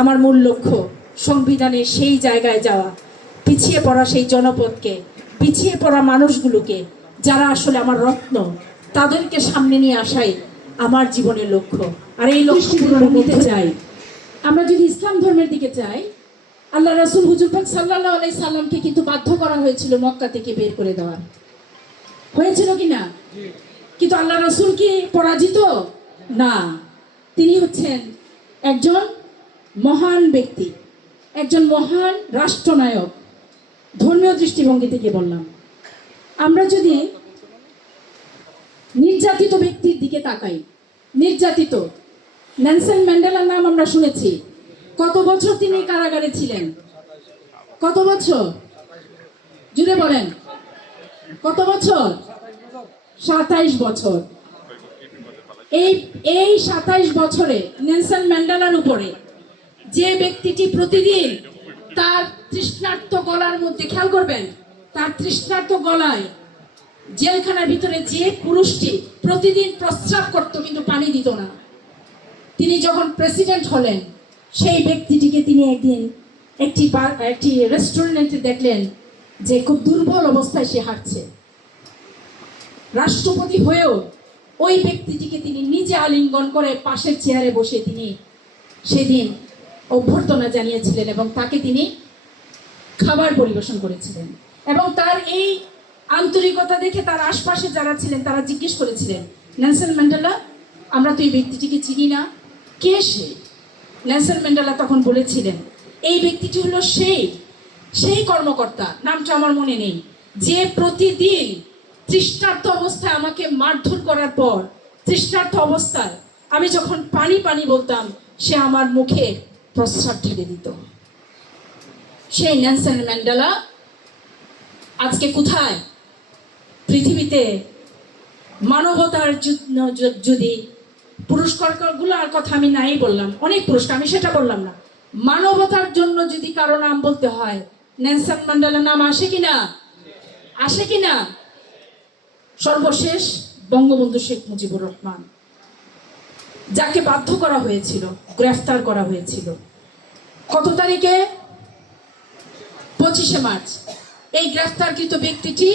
আমার মূল লক্ষ্য সংবিধানের সেই জায়গায় যাওয়া, পিছিয়ে পড়া সেই জনপদকে, পিছিয়ে পড়া মানুষগুলোকে, যারা আসলে আমার রত্ন, তাদেরকে সামনে নিয়ে আসাই আমার জীবনের লক্ষ্য। আর এই লক্ষ্য পূরণের মধ্যে যাই। আমরা যদি ইসলাম ধর্মের দিকে যাই, আল্লাহ রাসূল হুজুর পাক সাল্লাল্লাহু আলাইহি সাল্লামকে কিন্তু বাধ্য করা হয়েছিল মক্কা থেকে বের করে দেওয়ার, হয়েছিল কি না? কিন্তু আল্লাহ রাসূল কি পরাজিত? না, তিনি হচ্ছেন একজন মহান ব্যক্তি, একজন মহান রাষ্ট্রনায়ক। ধর্মীয় দৃষ্টিভঙ্গি থেকে বললাম। আমরা যদি নির্যাতিত ব্যক্তির দিকে তাকাই, নির্যাতিত নেলসন ম্যান্ডেলার নাম আমরা শুনেছি। কত বছর তিনি কারাগারে ছিলেন? কত বছর? জুড়ে বলেন, কত বছর? 27 বছর। এই 27 বছরে নেলসন ম্যান্ডেলার উপরে যে ব্যক্তিটি প্রতিদিন তার তৃষ্ণার্ত গলার মধ্যে, খেয়াল করবেন, তার তৃষ্ণার্ত গলায় জেলখানার ভিতরে যে পুরুষটি প্রতিদিন প্রস্রাব করত কিন্তু পানি দিত না, তিনি যখন প্রেসিডেন্ট হলেন, সেই ব্যক্তিটিকে তিনি একদিন একটি রেস্টুরেন্টে দেখলেন যে খুব দুর্বল অবস্থায় সে হাঁটছে। রাষ্ট্রপতি হয়েও ওই ব্যক্তিটিকে তিনি নিজে আলিঙ্গন করে পাশের চেয়ারে বসে তিনি সেদিন অভ্যর্থনা জানিয়েছিলেন এবং তাকে তিনি খাবার পরিবেশন করেছিলেন। এবং তার এই আন্তরিকতা দেখে তার আশপাশে যারা ছিলেন তারা জিজ্ঞেস করেছিলেন, নেলসন ম্যান্ডেলা, আমরা তো এই ব্যক্তিটিকে চিনি না, কে সে? নেলসন ম্যান্ডেলা তখন বলেছিলেন, এই ব্যক্তিটি হলো সেই কর্মকর্তা, নামটা আমার মনে নেই, যে প্রতিদিন তৃষ্ণার্ত অবস্থায় আমাকে মারধর করার পর, তৃষ্ণার্ত অবস্থায় আমি যখন পানি পানি বলতাম, সে আমার মুখে প্রস্রাব ঢেলে দিত। সেই নেলসন ম্যান্ডেলা আজকে কোথায়? পৃথিবীতে মানবতার জন্য যদি পুরস্কারগুলোর কথা আমি নাই বললাম, অনেক পুরস্কার, আমি সেটা বললাম না, মানবতার জন্য যদি কারো নাম বলতে হয়, নেলসন ম্যান্ডেলার নাম আসে কিনা? আসে কিনা? সর্বশেষ বঙ্গবন্ধু শেখ মুজিবুর রহমান, যাকে বাধ্য করা হয়েছিল, গ্রেফতার করা হয়েছিল কত তারিখে? 25শে মার্চ। এই গ্রেফতারকৃত ব্যক্তিটি